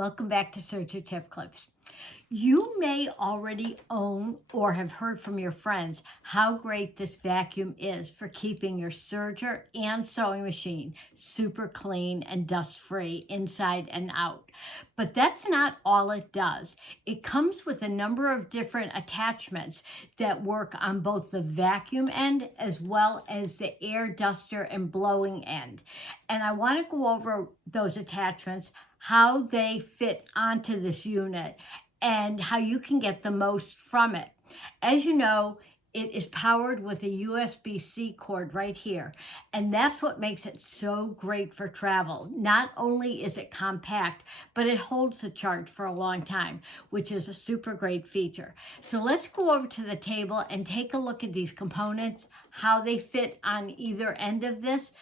Welcome back to Serger Tip Clips. You may already own or have heard from your friends how great this vacuum is for keeping your serger and sewing machine super clean and dust-free inside and out. But that's not all it does. It comes with a number of different attachments that work on both the vacuum end as well as the air duster and blowing end. And I want to go over those attachments, how they fit onto this unit, and how you can get the most from it. As you know, it is powered with a USB-C cord right here, and that's what makes it so great for travel. Not only is it compact, but it holds the charge for a long time, which is a super great feature. So let's go over to the table and take a look at these components, how they fit on either end of this,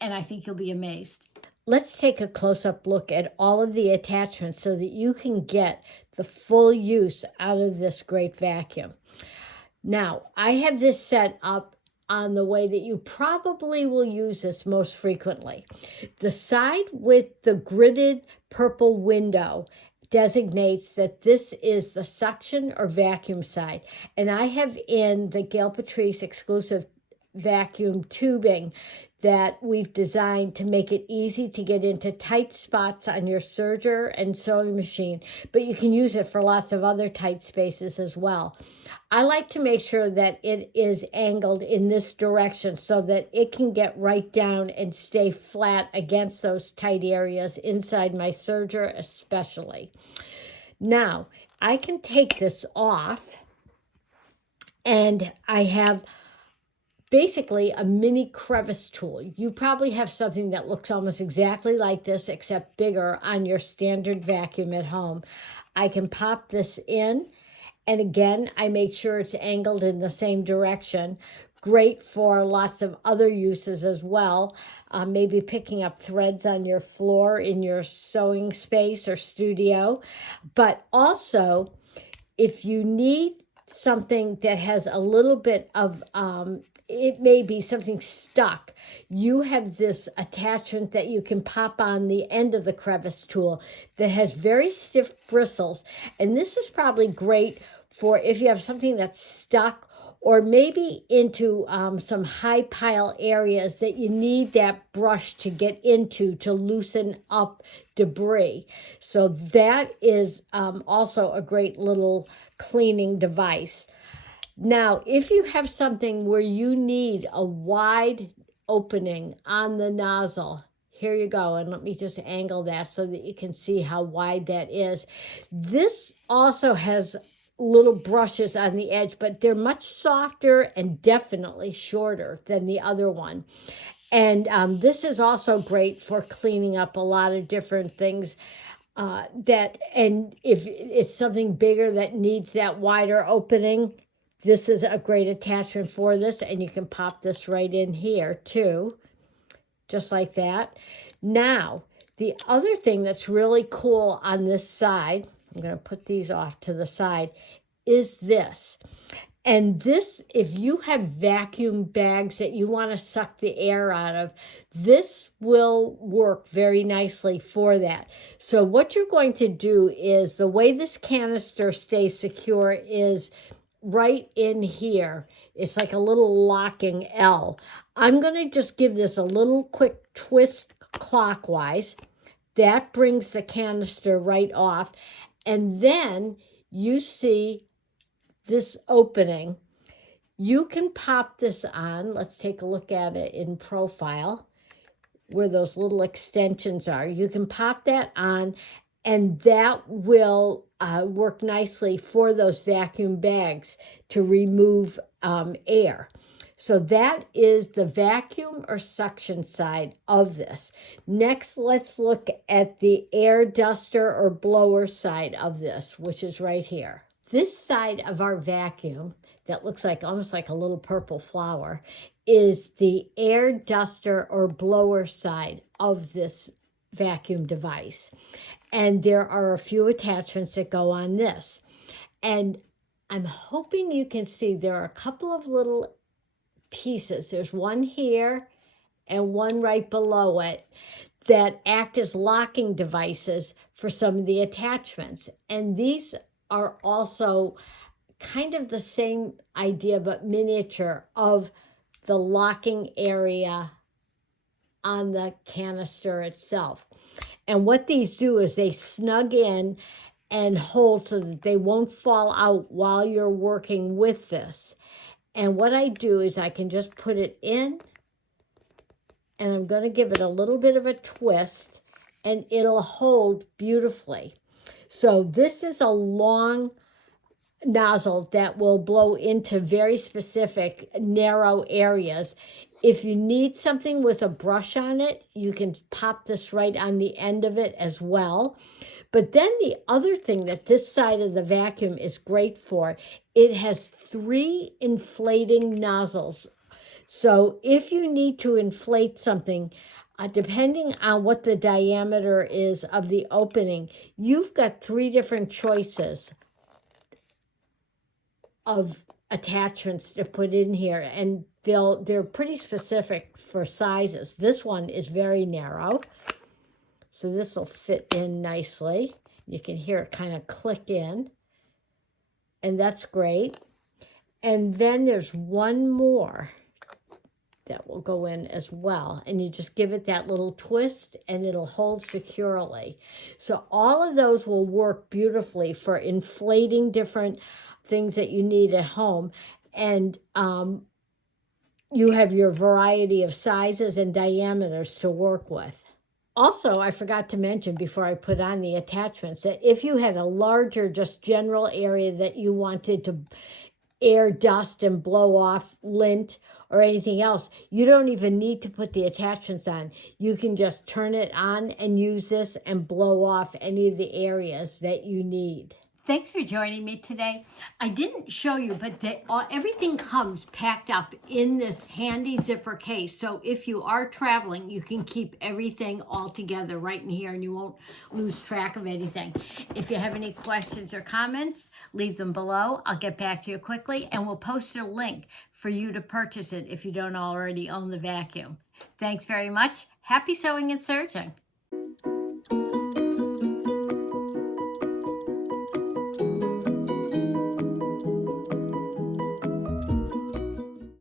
and I think you'll be amazed. Let's take a close-up look at all of the attachments so that you can get the full use out of this great vacuum. Now, I have this set up on the way that you probably will use this most frequently. The side with the gridded purple window designates that this is the suction or vacuum side. And I have in the Gail Patrice exclusive vacuum tubing that we've designed to make it easy to get into tight spots on your serger and sewing machine, but you can use it for lots of other tight spaces as well. I like to make sure that it is angled in this direction so that it can get right down and stay flat against those tight areas inside my serger especially. Now, I can take this off, and I have basically a mini crevice tool. You probably have something that looks almost exactly like this except bigger on your standard vacuum at home. I can pop this in, and again, I make sure it's angled in the same direction. Great for lots of other uses as well. Maybe picking up threads on your floor in your sewing space or studio. But also, if you need something that has a little bit of, it may be something stuck, you have this attachment that you can pop on the end of the crevice tool that has very stiff bristles. And this is probably great for if you have something that's stuck, or maybe into some high pile areas that you need that brush to get into to loosen up debris. So that is also a great little cleaning device. Now, if you have something where you need a wide opening on the nozzle, here you go. And let me just angle that so that you can see how wide that is. This also has little brushes on the edge, but they're much softer and definitely shorter than the other one. And this is also great for cleaning up a lot of different things and if it's something bigger that needs that wider opening, this is a great attachment for this, and you can pop this right in here too, just like that. Now, the other thing that's really cool on this side, I'm going to put these off to the side, is this. And this, if you have vacuum bags that you want to suck the air out of, this will work very nicely for that. So what you're going to do is, the way this canister stays secure is right in here. It's like a little locking L. I'm going to just give this a little quick twist clockwise. That brings the canister right off. And then you see this opening. You can pop this on. Let's take a look at it in profile where those little extensions are. You can pop that on, and that will work nicely for those vacuum bags to remove air. So that is the vacuum or suction side of this. Next, let's look at the air duster or blower side of this, which is right here. This side of our vacuum that looks like almost like a little purple flower is the air duster or blower side of this vacuum device. And there are a few attachments that go on this. And I'm hoping you can see there are a couple of little pieces. There's one here and one right below it that act as locking devices for some of the attachments. And these are also kind of the same idea, but miniature of the locking area on the canister itself. And what these do is they snug in and hold so that they won't fall out while you're working with this. And what I do is I can just put it in, and I'm going to give it a little bit of a twist, and it'll hold beautifully. So this is a long nozzle that will blow into very specific narrow areas. If you need something with a brush on it, you can pop this right on the end of it as well. But then the other thing that this side of the vacuum is great for, it has 3 inflating nozzles. So if you need to inflate something, depending on what the diameter is of the opening, you've got 3 different choices of attachments to put in here, and they're pretty specific for sizes. This one is very narrow, so this will fit in nicely. You can hear it kind of click in, and that's great. And then there's one more that will go in as well, and you just give it that little twist and it'll hold securely. So all of those will work beautifully for inflating different things that you need at home. And you have your variety of sizes and diameters to work with. Also, I forgot to mention before I put on the attachments that if you had a larger, just general area that you wanted to air, dust, and blow off lint or anything else, you don't even need to put the attachments on. You can just turn it on and use this and blow off any of the areas that you need. Thanks for joining me today. I didn't show you, but everything comes packed up in this handy zipper case. So if you are traveling, you can keep everything all together right in here and you won't lose track of anything. If you have any questions or comments, leave them below. I'll get back to you quickly, and we'll post a link for you to purchase it if you don't already own the vacuum. Thanks very much. Happy sewing and serging.